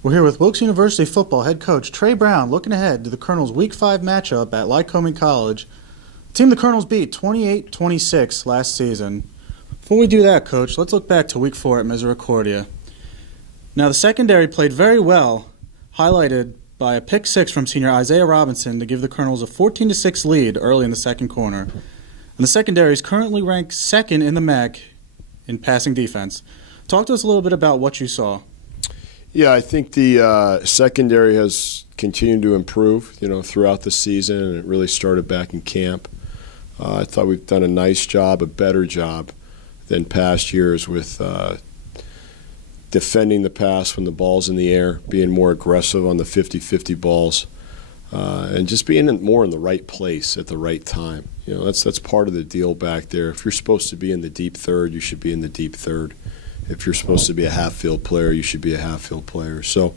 We're here with Wilkes University football head coach Trey Brown looking ahead to the Colonels' Week 5 matchup at Lycoming College. The team the Colonels beat 28-26 last season. Before we do that, Coach, let's look back to Week 4 at Misericordia. Now, the secondary played very well, highlighted by a pick six from senior Isaiah Robinson to give the Colonels a 14-6 lead early in the second quarter. And the secondary is currently ranked second in the MAC in passing defense. Talk to us a little bit about what you saw. Yeah, I think the secondary has continued to improve, throughout the season, and it really started back in camp. I thought we've done a nice job, a better job than past years with defending the pass when the ball's in the air, being more aggressive on the 50-50 balls, and just being more in the right place at the right time. That's part of the deal back there. If you're supposed to be in the deep third, you should be in the deep third. If you're supposed to be a half-field player, you should be a half-field player. So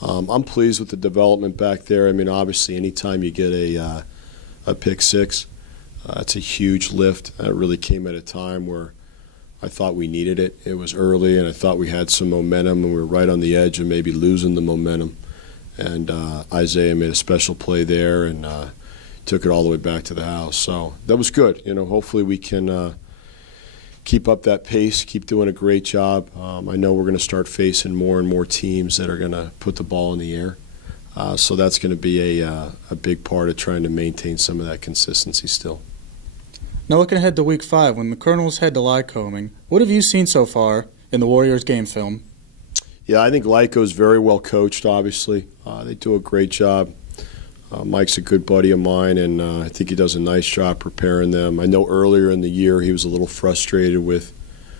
I'm pleased with the development back there. I mean, obviously, anytime you get a pick six, it's a huge lift. That really came at a time where I thought we needed it. It was early, and I thought we had some momentum, and we were right on the edge of maybe losing the momentum. And Isaiah made a special play there and took it all the way back to the house. So that was good. Hopefully we can keep up that pace, keep doing a great job. I know we're going to start facing more and more teams that are going to put the ball in the air. So that's going to be a big part of trying to maintain some of that consistency still. Now looking ahead to Week 5, when the Colonels head to Lycoming, what have you seen so far in the Warriors game film? Yeah, I think Lyco's very well coached, obviously. They do a great job. Mike's a good buddy of mine, and I think he does a nice job preparing them. I know earlier in the year he was a little frustrated with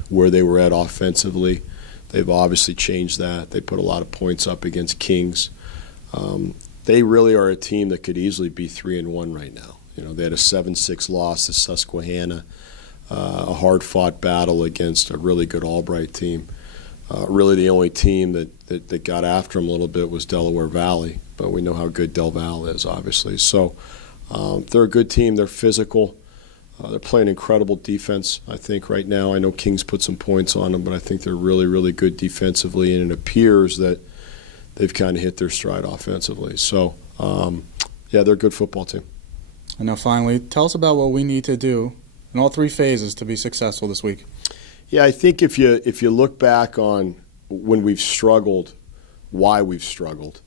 where they were at offensively. They've obviously changed that. They put a lot of points up against Kings. They really are a team that could easily be 3-1 right now. They had a 7-6 loss to Susquehanna, a hard-fought battle against a really good Albright team. Really the only team that got after them a little bit was Delaware Valley, but we know how good Del Val is, obviously. So they're a good team. They're physical. They're playing incredible defense, I think, right now. I know Kings put some points on them, but I think they're really, really good defensively, and it appears that they've kind of hit their stride offensively. So, yeah, they're a good football team. And now finally, tell us about what we need to do in all three phases to be successful this week. Yeah, I think if you look back on when we've struggled, why we've struggled,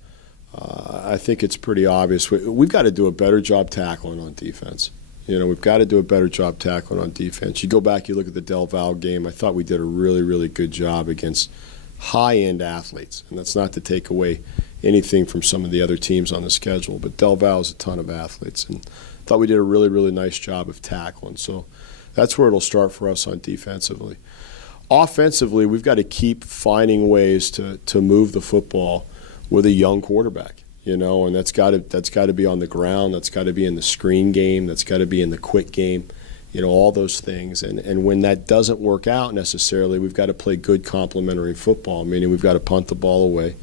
I think it's pretty obvious. We've got to do a better job tackling on defense. We've got to do a better job tackling on defense. You go back, you look at the Del Val game, I thought we did a really, really good job against high-end athletes. And that's not to take away anything from some of the other teams on the schedule, but Del Val is a ton of athletes. And I thought we did a really, really nice job of tackling. So that's where it'll start for us on defensively. Offensively, we've got to keep finding ways to move the football with a young quarterback, and that's got to be on the ground, that's got to be in the screen game, that's got to be in the quick game, all those things. And when that doesn't work out necessarily, we've got to play good complementary football, meaning we've got to punt the ball away,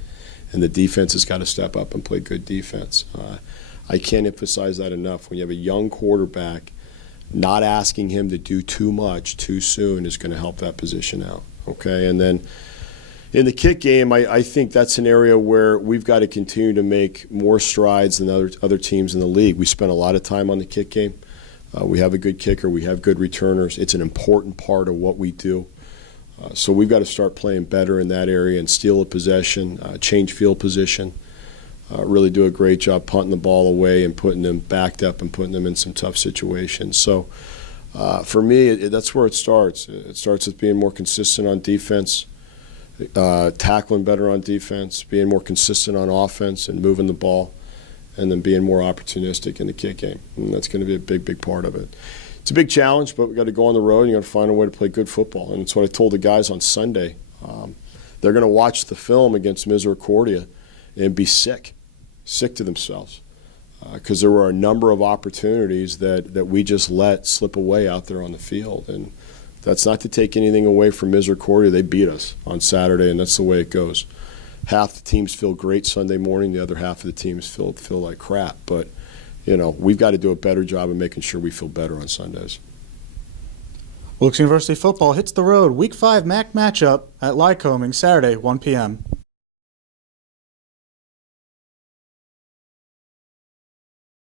and the defense has got to step up and play good defense. I can't emphasize that enough. When you have a young quarterback, not asking him to do too much too soon is going to help that position out, okay? And then in the kick game, I think that's an area where we've got to continue to make more strides than other teams in the league. We spend a lot of time on the kick game. We have a good kicker. We have good returners. It's an important part of what we do. So we've got to start playing better in that area and steal a possession, change field position, really do a great job punting the ball away and putting them backed up and putting them in some tough situations. So for me, that's where it starts. It starts with being more consistent on defense, tackling better on defense, being more consistent on offense and moving the ball, and then being more opportunistic in the kick game. And that's going to be a big, big part of it. It's a big challenge, but we've got to go on the road and you've got to find a way to play good football. And it's what I told the guys on Sunday. They're going to watch the film against Misericordia and be sick to themselves because there were a number of opportunities that we just let slip away out there on the field. And that's not to take anything away from Misericordia. They beat us on Saturday, and that's the way it goes. Half the teams feel great Sunday morning. The other half of the teams feel like crap. But, we've got to do a better job of making sure we feel better on Sundays. Wilkes University football hits the road. Week 5 MAC matchup at Lycoming Saturday, 1 p.m.